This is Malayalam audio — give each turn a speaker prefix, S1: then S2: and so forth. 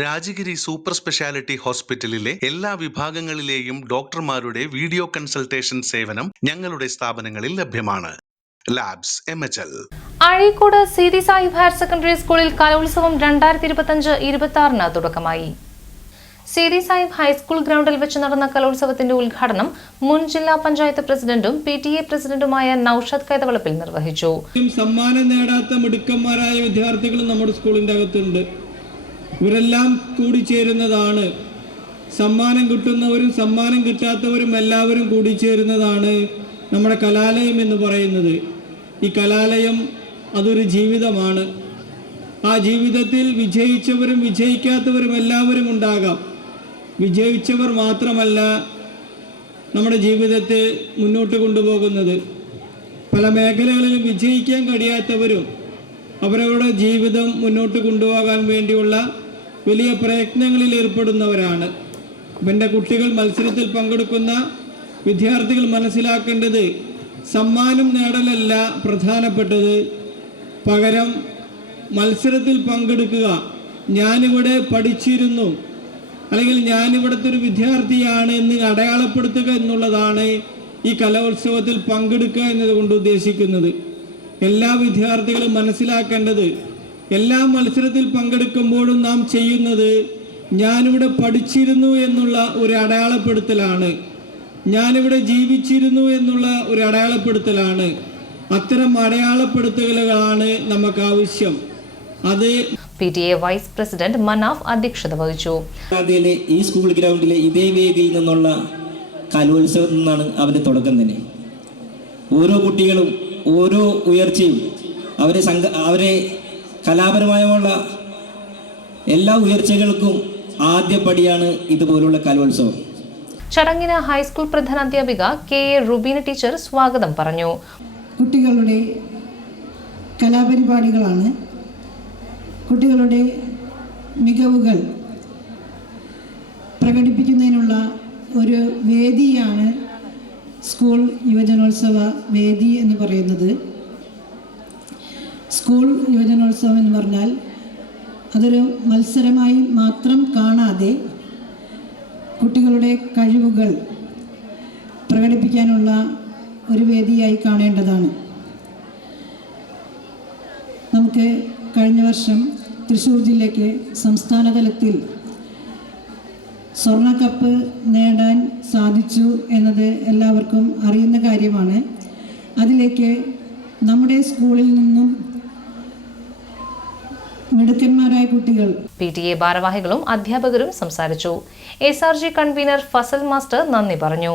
S1: രാജഗിരി സൂപ്പർ സ്പെഷ്യാലിറ്റി ഹോസ്പിറ്റലിലെ എല്ലാ വിഭാഗങ്ങളിലെയും ഡോക്ടർമാരുടെ വീഡിയോ കൺസൾട്ടേഷൻ സേവനം ഞങ്ങളുടെ സ്ഥാപനങ്ങളിൽ ലഭ്യമാണ്. Labs M H L.
S2: Azhikode Seethi Sahib higher secondary സ്കൂളിൽ കലോത്സവം രണ്ടായിരത്തി ഇരുപത്തഞ്ച് ഇരുപത്തി ആറിന് തുടക്കമായി സീതി സാഹിബ് ഹൈസ്കൂൾ ഗ്രൗണ്ടിൽ വെച്ച് നടന്ന കലോത്സവത്തിന്റെ ഉദ്ഘാടനം മുൻ ജില്ലാ പഞ്ചായത്ത് പ്രസിഡന്റും പി ടി എ പ്രസിഡന്റുമായ നൌഷദ് കൈതവളപ്പിൽ നിർവഹിച്ചു ും.
S3: സമ്മാനം നേടാത്ത മിടുക്കന്മാരായ വിദ്യാർത്ഥികളും നമ്മുടെ സ്കൂളിന്റെ അകത്തുണ്ട്. ഇവരെല്ലാം കൂടിച്ചേരുന്നതാണ്. സമ്മാനം കിട്ടുന്നവരും സമ്മാനം കിട്ടാത്തവരും എല്ലാവരും കൂടിച്ചേരുന്നതാണ് നമ്മുടെ കലാലയം എന്ന് പറയുന്നത്. ഈ കലാലയം അതൊരു ജീവിതമാണ്. ആ ജീവിതത്തിൽ വിജയിച്ചവരും വിജയിക്കാത്തവരും എല്ലാവരും ഉണ്ടാകാം. വിജയിച്ചവർ മാത്രമല്ല നമ്മുടെ ജീവിതത്തെ മുന്നോട്ട് കൊണ്ടുപോകുന്നത്. പല മേഖലകളിലും വിജയിക്കാൻ കഴിയാത്തവരും അവരവരുടെ ജീവിതം മുന്നോട്ട് കൊണ്ടുപോകാൻ വേണ്ടിയുള്ള വലിയ പ്രയത്നങ്ങളിൽ ഏർപ്പെടുന്നവരാണ്. എന്റെ കുട്ടികൾ മത്സരത്തിൽ പങ്കെടുക്കുന്ന വിദ്യാർത്ഥികൾ മനസ്സിലാക്കേണ്ടത് സമ്മാനം നേടലല്ല പ്രധാനപ്പെട്ടത്. പകരം മത്സരത്തിൽ പങ്കെടുക്കുക. ഞാനിവിടെ പഠിച്ചിരുന്നു. അല്ലെങ്കിൽ ഞാനിവിടുത്തെ ഒരു വിദ്യാർത്ഥിയാണ് എന്ന് അടയാളപ്പെടുത്തുക എന്നുള്ളതാണ് ഈ കലോത്സവത്തിൽ പങ്കെടുക്കുക എന്നതുകൊണ്ട് ഉദ്ദേശിക്കുന്നത്. എല്ലാ വിദ്യാർത്ഥികളും മനസ്സിലാക്കേണ്ടത് എല്ലാ മത്സരത്തിൽ പങ്കെടുക്കുമ്പോഴും നാം ചെയ്യുന്നത് ഞാനിവിടെ പഠിച്ചിരുന്നു എന്നുള്ള ഒരു അടയാളപ്പെടുത്തലാണ്. ഞാനിവിടെ ജീവിച്ചിരുന്നു എന്നുള്ള ഒരു അടയാളപ്പെടുത്തലാണ്. അത്തരം അടയാളപ്പെടുത്തലുകളാണ് നമുക്ക് ആവശ്യം അത്
S2: P T A vice president Manaf അധ്യക്ഷത വഹിച്ചു.
S4: ഈ സ്കൂൾ ഗ്രൗണ്ടിലെ ഇതേ വേദിയിൽ നിന്നുള്ള കലോത്സവത്തിൽ നിന്നാണ് അവന്റെ തുടക്കം തന്നെ. ഓരോ കുട്ടികളും ഓരോ ഉയർച്ചയും അവരെ സംഘ അവരെ കലാപരമായുള്ള എല്ലാ ഉയർച്ചകൾക്കും ആദ്യപടിയാണ് ഇതുപോലുള്ള കലോത്സവം.
S2: ചടങ്ങിന് ഹൈസ്കൂൾ പ്രധാനാധ്യാപിക കെ എ റുബീന ടീച്ചർ സ്വാഗതം പറഞ്ഞു.
S5: കുട്ടികളുടെ കലാപരിപാടികളാണ്. കുട്ടികളുടെ മികവുകൾ പ്രകടിപ്പിക്കുന്നതിനുള്ള ഒരു വേദിയാണ് സ്കൂൾ യുവജനോത്സവ വേദി എന്ന് പറയുന്നത്. സ്കൂൾ യുവജനോത്സവം എന്ന് പറഞ്ഞാൽ അതൊരു മത്സരമായി മാത്രം കാണാതെ കുട്ടികളുടെ കഴിവുകൾ പ്രകടിപ്പിക്കാനുള്ള ഒരു വേദിയായി കാണേണ്ടതാണ്. നമുക്ക് കഴിഞ്ഞ വർഷം തൃശ്ശൂർ ജില്ലയ്ക്ക് സംസ്ഥാന തലത്തിൽ സ്വർണ കപ്പ് നേടാൻ സാധിച്ചു എന്നത് എല്ലാവർക്കും അറിയുന്ന കാര്യമാണ്. അതിലേക്ക് നമ്മുടെ സ്കൂളിൽ നിന്നും മിടുക്കന്മാരായ കുട്ടികൾ.
S2: പി ടി എ ഭാരവാഹികളും അധ്യാപകരും സംസാരിച്ചു. S R G convener Fazal master നന്ദി പറഞ്ഞു.